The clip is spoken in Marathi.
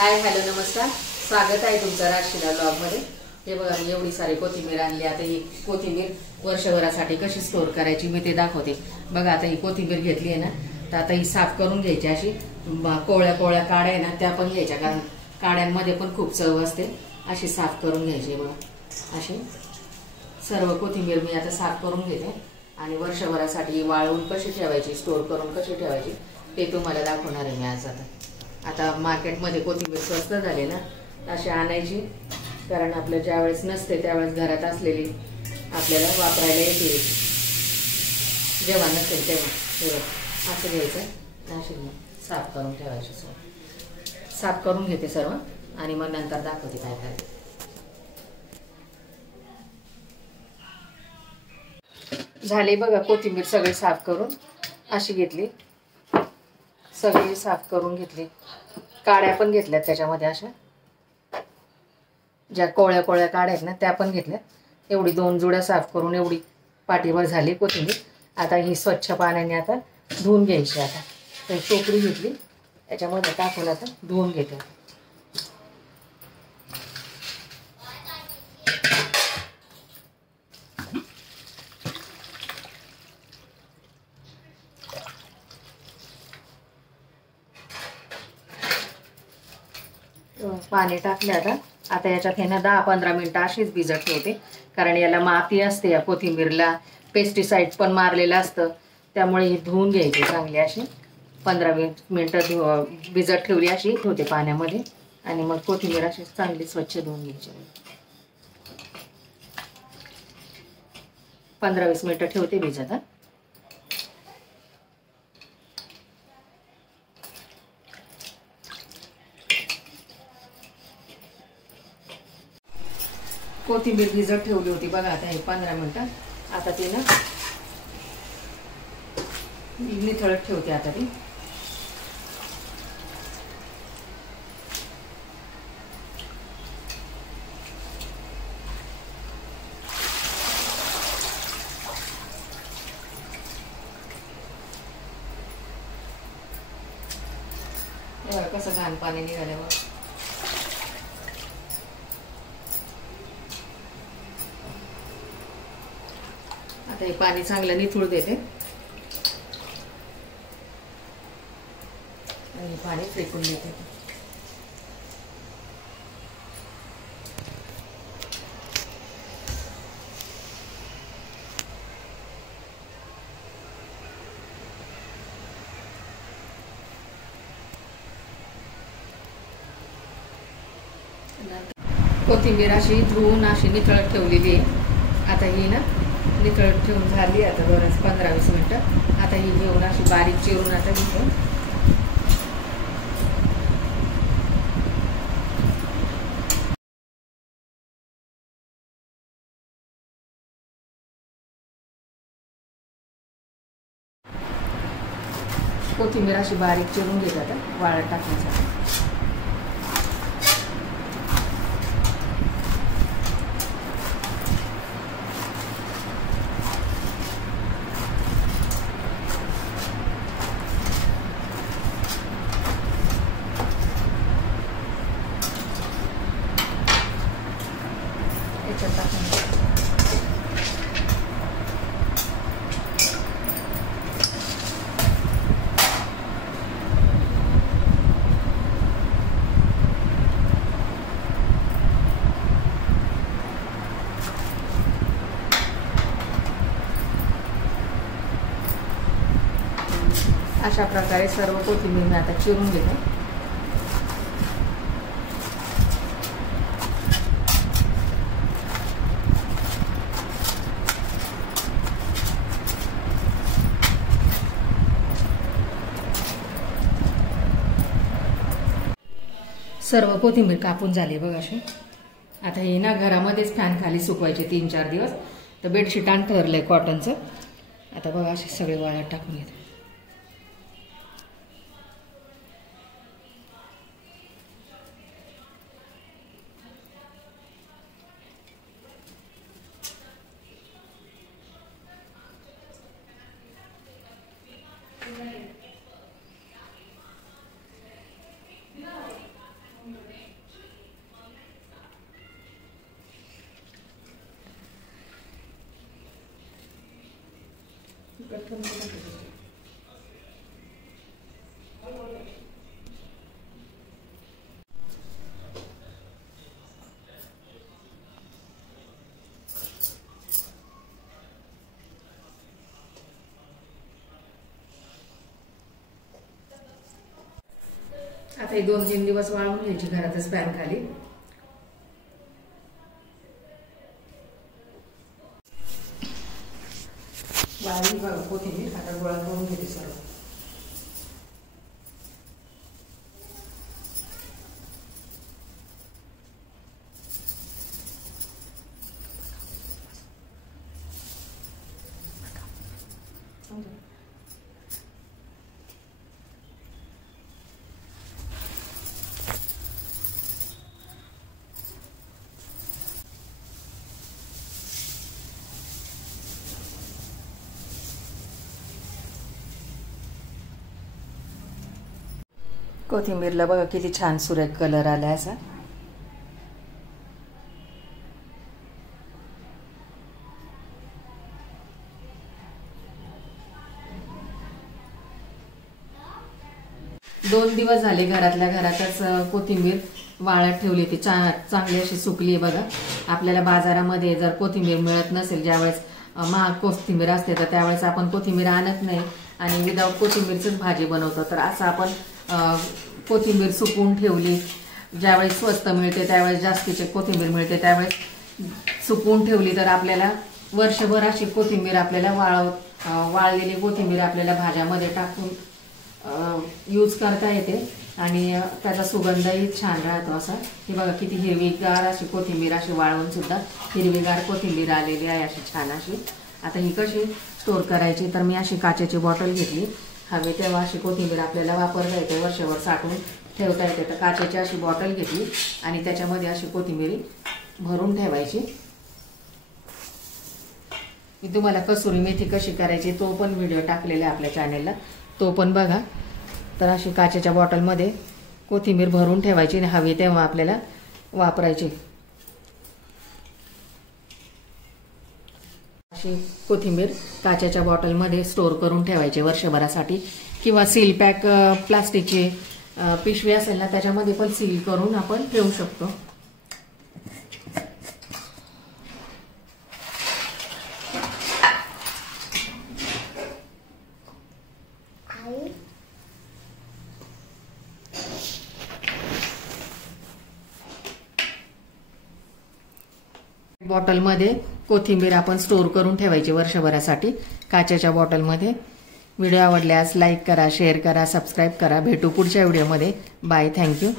हाय हॅलो नमस्कार, स्वागत आहे तुमचं राजशिला ब्लॉगमध्ये। हे बघा मी एवढी सारी कोथिंबीर आणली। आता ही कोथिंबीर वर्षभरासाठी कशी स्टोर करायची मी ते दाखवते। बघा आता ही कोथिंबीर घेतली आहे ना, तर आता ही साफ करून घ्यायची। अशी कोवळ्या कोवळ्या काड्या आहे ना त्या पण घ्यायच्या, कारण काड्यांमध्ये पण खूप चव असते। अशी साफ करून घ्यायची। बघा अशी सर्व कोथिंबीर मी आता साफ करून घेते आणि वर्षभरासाठी वाळवून कशी ठेवायची, स्टोर करून कशी ठेवायची ते तुम्हाला दाखवणार आहे मी आज। आता मार्केटमध्ये कोथिंबीर स्वस्त झाली ना, अशी आणायची, कारण आपलं ज्यावेळेस नसते त्यावेळेस घरात असलेली आपल्याला वापरायला येते, जेव्हा नसेल तेव्हा असं घ्यायचं। अशी साफ करून ठेवायची। साफ करून घेते सर्व आणि मग नंतर दाखवते काय करायचं। झाले बघा कोथिंबीर सगळी साफ करून अशी घेतली, सगळी साफ करून घेतली। काड्या पण घेतल्यात त्याच्यामध्ये, अशा ज्या कोवळ्या कोवळ्या काड्या आहेत ना त्या पण घेतल्या। एवढी 2 जुड्या साफ करून एवढी पाटीवर झाली कोथिंबीर। आता ही स्वच्छ पाण्याने आता धुवून घ्यायची। आता तर टोकरी घेतली, त्याच्यामध्ये टाकून आता धुवून घेते। पाणी टाकले आता याच्यात हे ना 10-15 मिनिटं अशीच भिजत ठेवते, कारण याला माती असते या कोथिंबीरला, पेस्टिसाइड पण मारलेलं असतं, त्यामुळे ही धुवून घ्यायची चांगली। अशी 15-20 मिनिटं भिजत ठेवली अशी ठेवते पाण्यामध्ये, आणि मग कोथिंबीर अशी चांगली स्वच्छ धुवून घ्यायची। 15-20 मिनिटं ठेवते भिजत। कोथिंबीर भिजत ठेवली होती बघा, आता हे 15 मिनिटं। आता ती ना निथळत ठेवते। आता ती कसं घाण पाणी निघाल्यावर आता हे पाणी चांगलं निथळू देते आणि पाणी फेकून देते। कोथिंबीर अशी धुवून अशी निथळत ठेवलेली आहे। आता ही ना निथळत ठेवून झाली आता 15-20 मिनिटं। आता ही घेऊन अशी बारीक चिरून आता घेते। कोथिंबीर अशी बारीक चिरून घेते आता वाळत टाकण्यासाठी। अशा प्रकारे सर्व कोथिंबीर मी आता चिरून घेते। सर्व कोथिंबीर कापून झाली बघ अशी। आता हे ना घरामध्येच फॅन खाली सुकवायचे 3-4 दिवस। तर बेडशीट ठरलंय कॉटनचं। आता बघा असे सगळे वाळत टाकून घेते। आता हे 2-3 दिवस वाळवून घ्यायची घरातच पॅन खाली. वाळली बघा कोथिंबीर. आता गोळा करून घेते सर्व. कोथिंबीरला बघा किती छान सुरेख कलर आलाय असा. दोन दिवस झाले घरातल्या घरातच कोथिंबीर वाळत ठेवली. ती चांगली अशी सुकली बघा. आपल्याला बाजारामध्ये जर कोथिंबीर मिळत नसेल, ज्यावेळेस महाग कोथिंबीर असते तर त्यावेळेस आपण कोथिंबीर आणत नाही आणि विदाऊट कोथिंबीरचीच भाजी बनवतो. तर असं आपण कोथिंबीर सुकवून ठेवली. ज्यावेळेस स्वस्त मिळते त्यावेळेस जास्तीची कोथिंबीर मिळते, त्यावेळेस सुकवून ठेवली तर आपल्याला वर्षभर अशी कोथिंबीर आपल्याला वाळलेली कोथिंबीर आपल्याला भाज्यामध्ये टाकून यूज करता येते आणि त्याचा सुगंधही छान राहतो असा. ही बघा किती हिरवीगार अशी कोथिंबीर अशी वाळवून सुद्धा हिरवीगार कोथिंबीर आलेली आहे अशी छान अशी. आता ही कशी स्टोर करायची, तर मी अशी काचेची बॉटल घेतली. हवे तेव्हा अशी कोथिंबीर आपल्याला वापरता येते, वर्षभर साठवून ठेवता येते. तर काचेची अशी बॉटल घेतली आणि त्याच्यामध्ये अशी कोथिंबीर भरून ठेवायची. मी तुम्हाला कसुरी मेथी कशी करायची तो पण व्हिडिओ टाकलेला आहे आपल्या चॅनेलला, तो पण बघा. तर अशी काचेच्या बॉटलमध्ये कोथिंबीर भरून ठेवायची आणि हवी तेव्हा आपल्याला वापरायची. अशी कोथिंबीर काचेच्या बॉटलमध्ये स्टोर करून ठेवायची वर्षभरासाठी. किंवा सील पॅक प्लास्टिकची पिशवी असेल ना त्याच्यामध्ये पण सील करून आपण ठेवू शकतो. बॉटलमध्ये कोथिंबीर आपण स्टोर करून ठेवायची वर्षभरासाठी काचेच्या बॉटलमध्ये. व्हिडिओ आवडल्यास लाईक करा, शेअर करा, सबस्क्राईब करा. भेटू पुढच्या व्हिडिओमध्ये. बाय. थँक्यू.